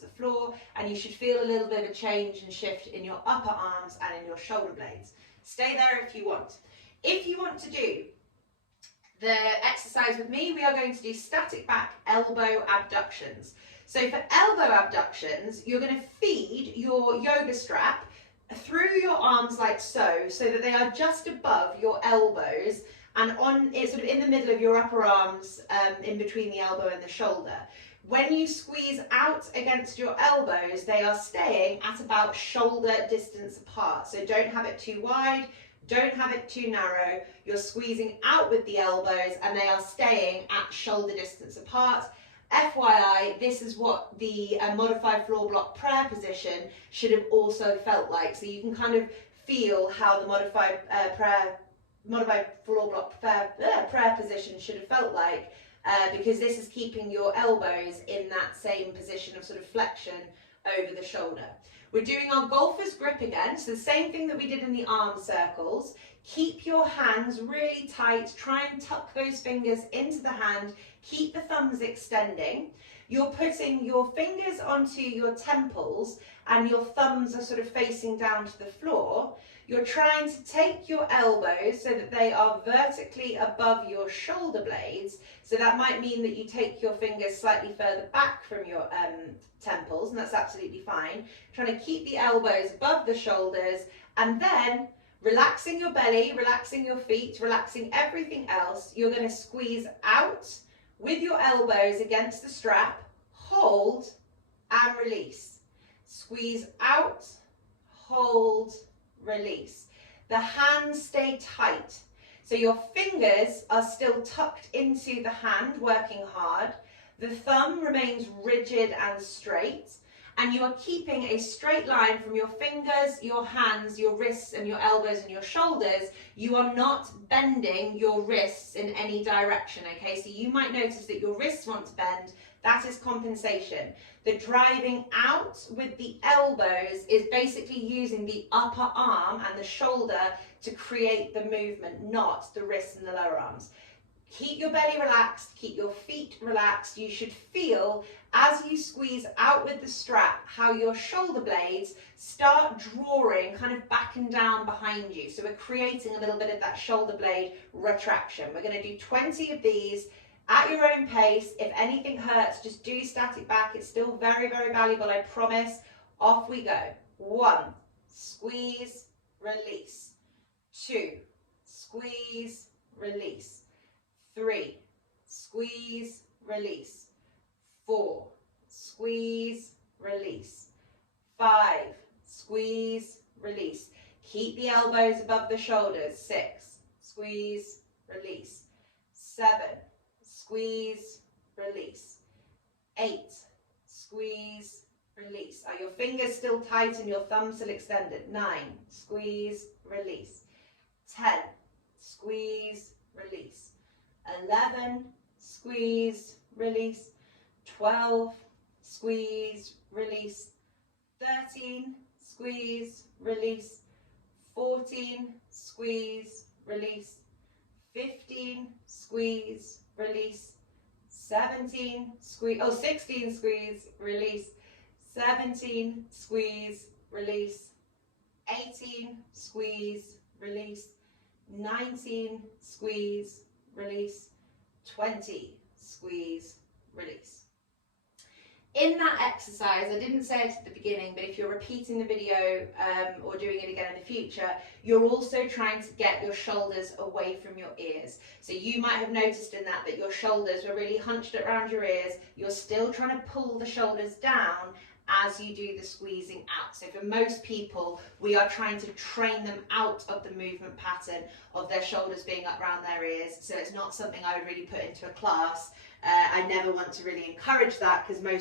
to the floor, and you should feel a little bit of a change and shift in your upper arms and in your shoulder blades. Stay there if you want. If you want to do the exercise with me, we are going to do static back elbow abductions. So for elbow abductions, you're going to feed your yoga strap through your arms like so that they are just above your elbows and it's sort of in the middle of your upper arms, in between the elbow and the shoulder. When you squeeze out against your elbows, they are staying at about shoulder distance apart. So don't have it too wide, don't have it too narrow. You're squeezing out with the elbows and they are staying at shoulder distance apart. FYI, this is what the modified floor block prayer position should have also felt like. So you can kind of feel how the modified floor block prayer position should have felt like, because this is keeping your elbows in that same position of sort of flexion over the shoulder. We're doing our golfer's grip again, so the same thing that we did in the arm circles. Keep your hands really tight, try and tuck those fingers into the hand, keep the thumbs extending. You're putting your fingers onto your temples and your thumbs are sort of facing down to the floor. You're trying to take your elbows so that they are vertically above your shoulder blades. So that might mean that you take your fingers slightly further back from your temples, and that's absolutely fine. Trying to keep the elbows above the shoulders, and then relaxing your belly, relaxing your feet, relaxing everything else. You're going to squeeze out with your elbows against the strap, hold and release. Squeeze out, hold, release. The hands stay tight. So your fingers are still tucked into the hand, working hard. The thumb remains rigid and straight. And you are keeping a straight line from your fingers, your hands, your wrists and your elbows and your shoulders. You are not bending your wrists in any direction, okay? So you might notice that your wrists want to bend. That is compensation. The driving out with the elbows is basically using the upper arm and the shoulder to create the movement, not the wrists and the lower arms. Keep your belly relaxed, keep your feet relaxed. You should feel, as you squeeze out with the strap, how your shoulder blades start drawing kind of back and down behind you. So we're creating a little bit of that shoulder blade retraction. We're going to do 20 of these at your own pace. If anything hurts, just do static back. It's still very, very valuable, I promise. Off we go. 1, squeeze, release. 2, squeeze, release. 3, squeeze, release. 4, squeeze, release. 5, squeeze, release. Keep the elbows above the shoulders. 6, squeeze, release. 7, squeeze, release. 8, squeeze, release. Are your fingers still tight and your thumbs still extended? 9, squeeze, release. 10, squeeze, release. 11, squeeze, release. 12, squeeze, release. 13, squeeze, release. 14, squeeze, release. 15, squeeze, release. 16, squeeze, release. 17, squeeze, release. 18, squeeze, release. 19, squeeze, release. 20, squeeze, release. In that exercise, I didn't say it at the beginning, but if you're repeating the video or doing it again in the future, you're also trying to get your shoulders away from your ears. So you might have noticed in that your shoulders were really hunched around your ears. You're still trying to pull the shoulders down as you do the squeezing out. So for most people, we are trying to train them out of the movement pattern of their shoulders being up around their ears. So it's not something I would really put into a class. I never want to really encourage that, because most